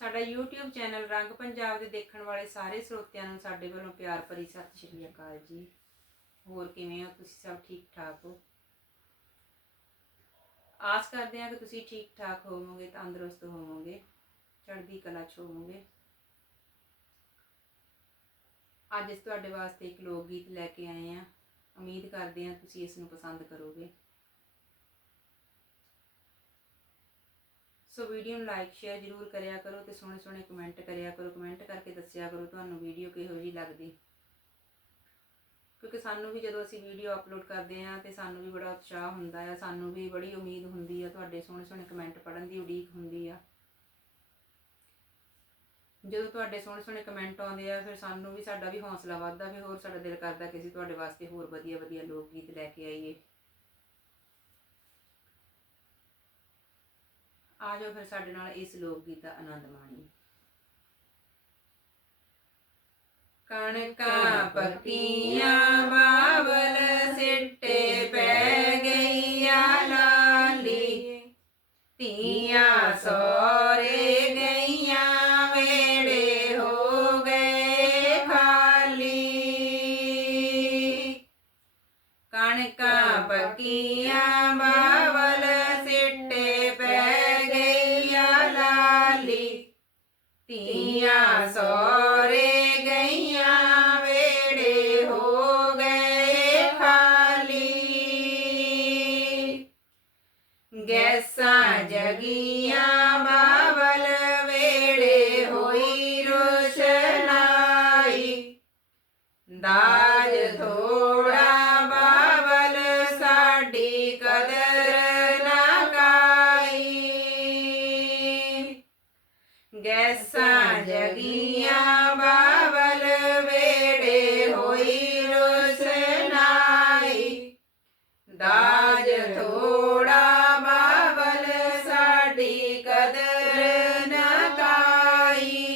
ਸਾਡਾ YouTube channel ਰੰਗ ਪੰਜਾਬ ਦੇ ਦੇਖਣ ਵਾਲੇ ਸਾਰੇ ਸਰੋਤਿਆਂ ਨੂੰ ਸਾਡੇ ਵੱਲੋਂ ਪਿਆਰ ਭਰੀ ਸਤਿ ਸ਼੍ਰੀ ਅਕਾਲ ਜੀ। ਹੋਰ ਕਿਵੇਂ ਹੋ? ਤੁਸੀਂ ਸਭ ਠੀਕ ਠਾਕ ਹੋ? ਆਸ ਕਰਦੇ ਹਾਂ ਕਿ ਤੁਸੀਂ ਠੀਕ ਠਾਕ ਹੋਵੋਗੇ, ਤੰਦਰੁਸਤ ਹੋਵੋਗੇ, ਚੜ੍ਹਦੀ ਕਲਾ ਚ ਹੋਵੋਗੇ। ਅੱਜ ਅਸੀਂ ਤੁਹਾਡੇ ਵਾਸਤੇ ਇੱਕ ਲੋਕ ਗੀਤ ਲੈ ਕੇ ਆਏ ਹਾਂ। ਉਮੀਦ ਕਰਦੇ ਹਾਂ ਤੁਸੀਂ ਇਸ ਨੂੰ ਪਸੰਦ ਕਰੋਗੇ। ਸੋ ਵੀਡੀਓ ਨੂੰ ਲਾਈਕ ਸ਼ੇਅਰ ਜ਼ਰੂਰ ਕਰਿਆ ਕਰੋ ਤੇ ਸੋਹਣੇ ਸੋਹਣੇ ਕਮੈਂਟ ਕਰਿਆ ਕਰੋ। ਕਮੈਂਟ ਕਰਕੇ ਦੱਸਿਆ ਕਰੋ ਤੁਹਾਨੂੰ ਵੀਡੀਓ ਕਿਹੋ ਜਿਹੀ ਲੱਗਦੀ। ਕਿਉਂਕਿ ਸਾਨੂੰ ਵੀ ਜਦੋਂ ਅਸੀਂ ਵੀਡੀਓ ਅਪਲੋਡ ਕਰਦੇ ਹਾਂ ਤੇ ਸਾਨੂੰ ਵੀ ਬੜਾ ਉਤਸ਼ਾਹ ਹੁੰਦਾ ਆ, ਸਾਨੂੰ ਵੀ ਬੜੀ ਉਮੀਦ ਹੁੰਦੀ ਆ, ਤੁਹਾਡੇ ਸੋਹਣੇ ਸੋਹਣੇ ਕਮੈਂਟ ਪੜਨ ਦੀ ਉਡੀਕ ਹੁੰਦੀ ਆ। ਜਦੋਂ ਤੁਹਾਡੇ ਸੋਹਣੇ ਸੋਹਣੇ ਕਮੈਂਟ ਆਉਂਦੇ ਆ, ਫਿਰ ਸਾਨੂੰ ਵੀ ਸਾਡਾ ਵੀ ਹੌਸਲਾ ਵੱਧਦਾ ਵੀ ਹੋਰ ਸਾਡਾ ਦਿਲ ਕਰਦਾ ਕਿ ਅਸੀਂ ਤੁਹਾਡੇ ਵਾਸਤੇ ਹੋਰ ਵਧੀਆ ਵਧੀਆ ਲੋਕ ਗੀਤ ਲੈ ਕੇ ਆਈਏ। ਆ ਜਾਓ ਫਿਰ ਸਾਡੇ ਨਾਲ ਇਸ ਲੋਕ ਗੀਤ ਦਾ ਆਨੰਦ ਮਾਣੀਏ। ਕਣਕਾਂ ਪੱਕੀਆਂ, ਬਾਵਲ ਸਿੱਟੇ ਪੈ ਗਈਆਂ ਲਾਲੀ ਧੀਆਂ ਸੋਰੇ ਗਈਆਂ ਵੇੜੇ ਹੋ ਗਏ ਖਾਲੀ। ਕਣਕਾਂ ਪੱਕੀਆਂ, ਬਾਵਲ ਧੀਆਂ ਸੋਰੇ ਗਈਆਂ ਵੇੜੇ ਹੋ ਗਏ ਖਾਲੀ। ਗੈਸਾਂ ਜਗੀਆਂ ਬਾਵਲ ਵੇੜੇ ਹੋਈ ਰੋਸ਼ਨਾਈ। ਦਾਜ ਥੋੜਾ ਗੈਸਾਂ ਬਾਵਲ ਵੇੜੇ ਹੋਈ ਰੋਸ਼ਨਾਈ ਦਾਜ ਥੋੜਾ ਬਾਵਲ ਸਾਡੀ ਕਦਰ ਨਾ ਕਾਈ।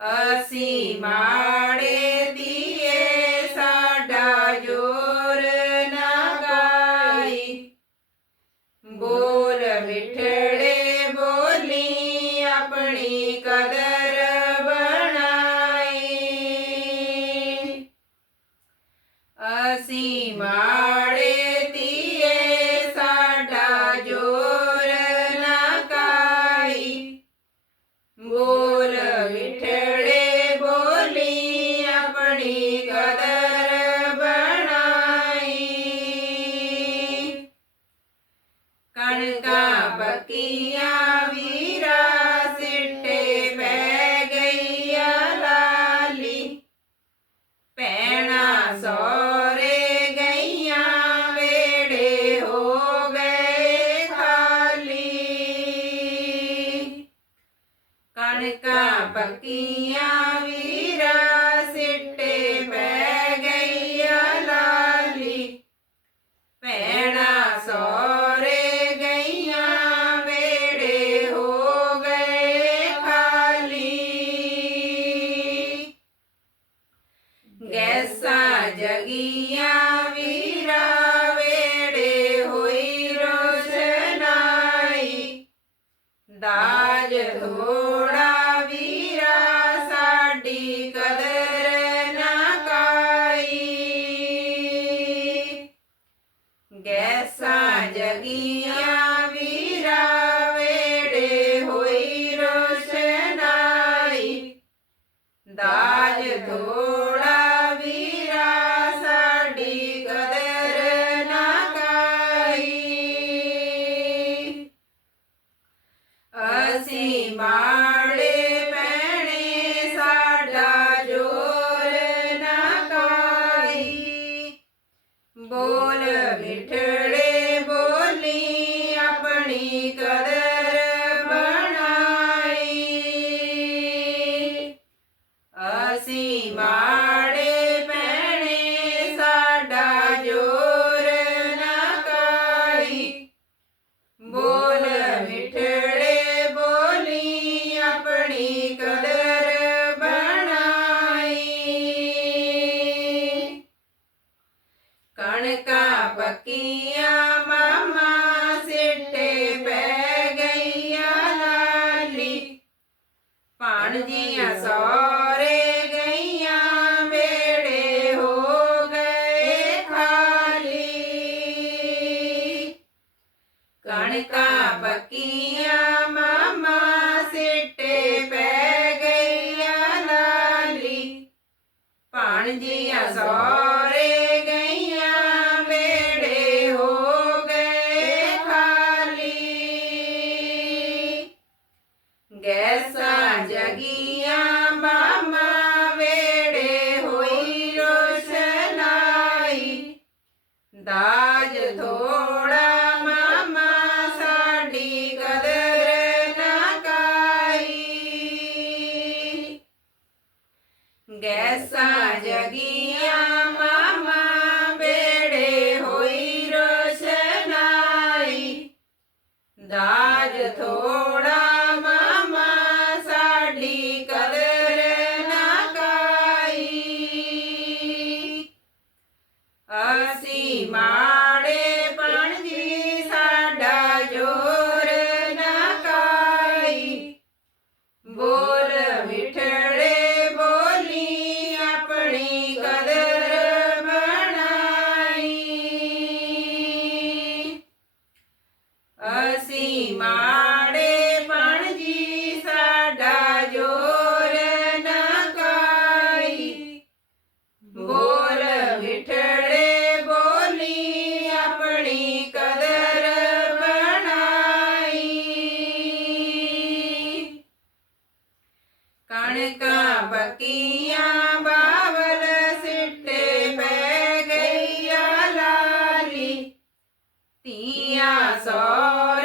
ਅਸੀਂ ਮਾੜੇ ਆਪਣੀ ਕਦਰ ਬਣਾਈ। ਅਸੀਂ ਮਾੜੇ ਤੀਏ ਸਾਡਾ ਜੋਰ ਨਾ ਕਾਈ। ਬੋਲ ਮਿਠੜੇ ਬੋਲੀ, ਆਪਣੀ ਕਦਰ ਬਣਾਈ। ਕਣਕਾਂ ਪੱਕੀਆਂ ਕਣਕਾਂ ਪੱਕੀਆਂ ਗੈਸਾਂ ਜਗੀਆਂ ਵੀਰਾ ਵੇੜੇ ਹੋਈ ਰੋਸ਼ਨਾਈ ਦਾਜ ਥੋੜਾ ਵੀਰਾ ਸਾਡੀ ਕਦਰ ਨਾ ਕਾਈ ਅਸੀਂ ਮਾੜੇ ਪੈਣੇ ਸਾਡਾ ਜੋਰ ਨਾ ਕਾਈ ਬੋਲ पकिया ममा सिटे लाली। सौरे बेड़े हो गए खाली। कणका पकिया ममा सिटे पैगैया लाली। पाणजिया सौरे कैसा जगी ਅਸੀਂ ਮਾੜੇ ਪਣ ਜੀ, ਸਾਡਾ ਜੋਰ ਨਾ ਕਾਈ। ਬੋਲ ਵਿਠੜੇ ਬੋਲੀ, ਆਪਣੀ ਕਦਰ ਬਣਾਈ। ਕਣਕਾਂ ਬਕੀਆਂ ਬਾਵਲ ਸਿੱਟੇ ਪੈ ਗਈਆਂ ਲਾਲੀ। ਧੀਆਂ ਸੋ